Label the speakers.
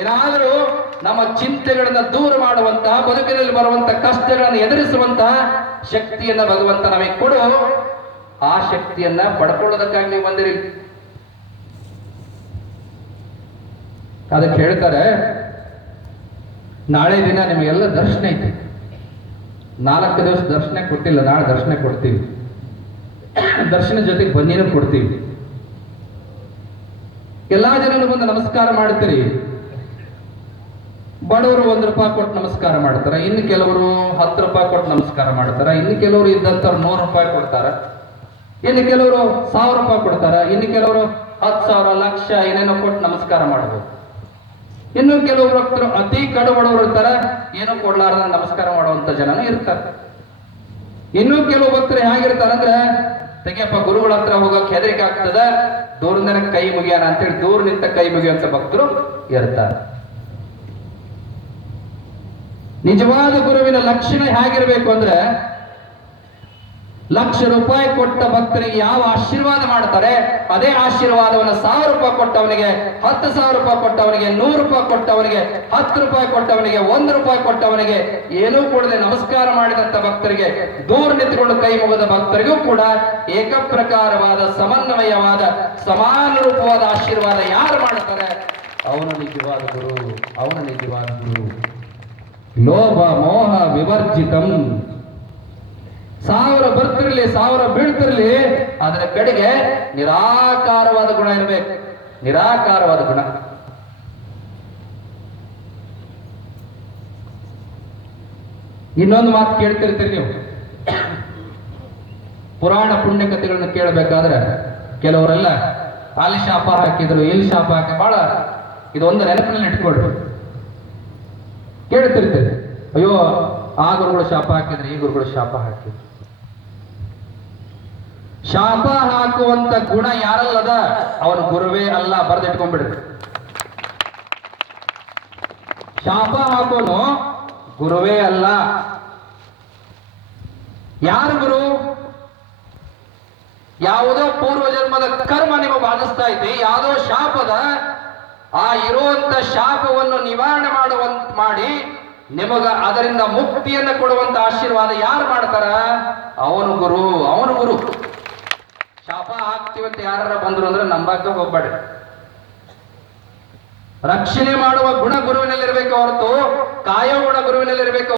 Speaker 1: ಏನಾದರೂ ನಮ್ಮ ಚಿಂತೆಗಳನ್ನ ದೂರ ಮಾಡುವಂತಹ ಬದುಕಿನಲ್ಲಿ ಬರುವಂತಹ ಕಷ್ಟಗಳನ್ನು ಎದುರಿಸುವಂತಹ ಶಕ್ತಿಯನ್ನ ಭಗವಂತ ನಮಗೆ ಕೊಡು. ಆ ಶಕ್ತಿಯನ್ನ ಪಡ್ಕೊಳ್ಳೋದಕ್ಕಾಗಿ ನೀವು ಬಂದಿರಿ. ಅದಕ್ಕೆ ಹೇಳ್ತಾರೆ, ನಾಳೆ ದಿನ ನಿಮಗೆಲ್ಲ ದರ್ಶನ ಐತಿ. ನಾಲ್ಕು ದಿವಸ ದರ್ಶನ ಕೊಟ್ಟಿಲ್ಲ, ನಾಳೆ ದರ್ಶನ ಕೊಡ್ತೀವಿ. ದರ್ಶನ ಜೊತೆಗೆ ಬನ್ನಿನೂ ಕೊಡ್ತೀವಿ. ಎಲ್ಲಾ ಜನರು ಬಂದು ನಮಸ್ಕಾರ ಮಾಡ್ತೀರಿ ಬಡವರು ಒಂದ್ ರೂಪಾಯಿ ಕೊಟ್ಟು ನಮಸ್ಕಾರ ಮಾಡ್ತಾರೆ, ಇನ್ನು ಕೆಲವರು ಹತ್ತು ರೂಪಾಯಿ ಕೊಟ್ಟು ನಮಸ್ಕಾರ ಮಾಡ್ತಾರೆ, ಇನ್ನು ಕೆಲವರು ಇದ್ದಂಥವ್ರು ನೂರು ರೂಪಾಯಿ ಕೊಡ್ತಾರೆ, ಇನ್ನು ಕೆಲವರು ಸಾವಿರ ರೂಪಾಯಿ ಕೊಡ್ತಾರೆ, ಇನ್ನು ಕೆಲವರು ಹತ್ತು ಸಾವಿರ, ಲಕ್ಷ ಏನೇನೋ ಕೊಟ್ಟು ನಮಸ್ಕಾರ ಮಾಡ್ಬೋದು. ಇನ್ನು ಕೆಲವರು ಭಕ್ತರು ಅತಿ ಕಡು ಬಡವರು ಇರ್ತಾರೆ, ಏನೋ ಕೊಡ್ಲಾರ್ದ ನಮಸ್ಕಾರ ಮಾಡುವಂತ ಜನನೂ ಇರ್ತಾರೆ. ಇನ್ನು ಕೆಲವು ಭಕ್ತರು ಹೇಗಿರ್ತಾರೆ ಅಂದ್ರೆ ತೆಗಿಯಪ್ಪ, ಗುರುಗಳ ಹತ್ರ ಹೋಗೋಕ್ ಹೆದರಿಕೆ ಆಗ್ತದ. ದೂರದಿಂದ ಕೈ ಮುಗಿಯೋಣ ಅಂತೇಳಿ ದೂರ ನಿಂತ ಕೈ ಮುಗಿಯುವಂತ ಭಕ್ತರು ಇರ್ತಾರೆ. ನಿಜವಾದ ಗುರುವಿನ ಲಕ್ಷಣ ಹೇಗಿರ್ಬೇಕು ಅಂದ್ರೆ ಲಕ್ಷ ರೂಪಾಯಿ ಕೊಟ್ಟ ಭಕ್ತರಿಗೆ ಯಾವ ಆಶೀರ್ವಾದ ಮಾಡ್ತಾರೆ? ಅದೇ ಆಶೀರ್ವಾದವನ್ನು ಸಾವಿರ ರೂಪಾಯಿ ಕೊಟ್ಟವನಿಗೆ ಹತ್ತು ಸಾವಿರ ರೂಪಾಯಿ ಕೊಟ್ಟವನಿಗೆ ನೂರು ರೂಪಾಯಿ ಕೊಟ್ಟವನಿಗೆ ಹತ್ತು ರೂಪಾಯಿ ಕೊಟ್ಟವನಿಗೆ ಒಂದು ರೂಪಾಯಿ ಕೊಟ್ಟವನಿಗೆ ಏನೂ ಕೂಡದೆ ನಮಸ್ಕಾರ ಮಾಡಿದಂತ ಭಕ್ತರಿಗೆ ದೂರ ನಿಂತುಕೊಂಡು ಕೈ ಮುಗಿದ ಭಕ್ತರಿಗೂ ಕೂಡ ಏಕಪ್ರಕಾರವಾದ, ಸಮನ್ವಯವಾದ ಸಮಾನ ರೂಪವಾದ ಆಶೀರ್ವಾದ ಯಾರು ಮಾಡ್ತಾರೆ? ಅವನ ನಿಜವಾದ ಗುರು, ಅವನ ನಿಜವಾದ ಗುರು. ಲೋಭ ಮೋಹ ವಿವರ್ಜಿತಂ. ಸಾವಿರ ಬರ್ತಿರ್ಲಿ, ಸಾವಿರ ಬೀಳ್ತಿರ್ಲಿ, ಅದರ ಕಡೆಗೆ ನಿರಾಕಾರವಾದ ಗುಣ ಇರಬೇಕು. ನಿರಾಕಾರವಾದ ಗುಣ. ಇನ್ನೊಂದು ಮಾತು ಕೇಳ್ತಿರ್ತೀರಿ ನೀವು. ಪುರಾಣ ಪುಣ್ಯ ಕಥೆಗಳನ್ನ ಕೇಳಬೇಕಾದ್ರೆ ಕೆಲವರೆಲ್ಲ ಅಲ್ಲಿ ಶಾಪ ಹಾಕಿದ್ರು, ಇಲ್ಲಿ ಶಾಪ ಹಾಕಿ, ಬಹಳ ಇದೊಂದು ನೆನಪಿನಲ್ಲಿ ಇಟ್ಕೊಳ್ರಿ. ಕೇಳ್ತಿರ್ತೀರಿ. ಅಯ್ಯೋ, ಆ ಗುರುಗಳು ಶಾಪ ಹಾಕಿದ್ರೆ, ಈ ಗುರುಗಳು ಶಾಪ ಹಾಕಿದ್ರು. ಶಾಪ ಹಾಕುವಂತ ಗುಣ ಯಾರಲ್ಲದ? ಅವನು ಗುರುವೇ ಅಲ್ಲ, ಬರೆದಿಟ್ಕೊಂಡ್ಬಿಡ್ರಿ. ಶಾಪ ಹಾಕೋನು ಗುರುವೇ ಅಲ್ಲ. ಯಾರು ಗುರು? ಯಾವುದೋ ಪೂರ್ವ ಜನ್ಮದ ಕರ್ಮ ನಿಮಗೆ ಬಾಧಿಸ್ತಾ ಐತಿ ಯಾವುದೋ ಶಾಪದ, ಆ ಇರುವಂತ ಶಾಪವನ್ನು ನಿವಾರಣೆ ಮಾಡುವಂತ, ಮಾಡಿ ನಿಮಗ ಅದರಿಂದ ಮುಕ್ತಿಯನ್ನು ಕೊಡುವಂತ ಆಶೀರ್ವಾದ ಯಾರು ಮಾಡ್ತಾರ? ಅವನು ಗುರು ಅವನು ಗುರು. ಹಾಕ್ತಿವಂತ ಯಾರ ಬಂದ್ರು ಅಂದ್ರೆ ನಂಬಾಕ ಹೋಗ್ಬೇಡ್ರಿ. ರಕ್ಷಣೆ ಮಾಡುವ ಗುಣ ಗುರುವಿನಲ್ಲಿರ್ಬೇಕು ಹೊರತು ಕಾಯೋ ಗುಣ ಗುರುವಿನಲ್ಲಿರ್ಬೇಕು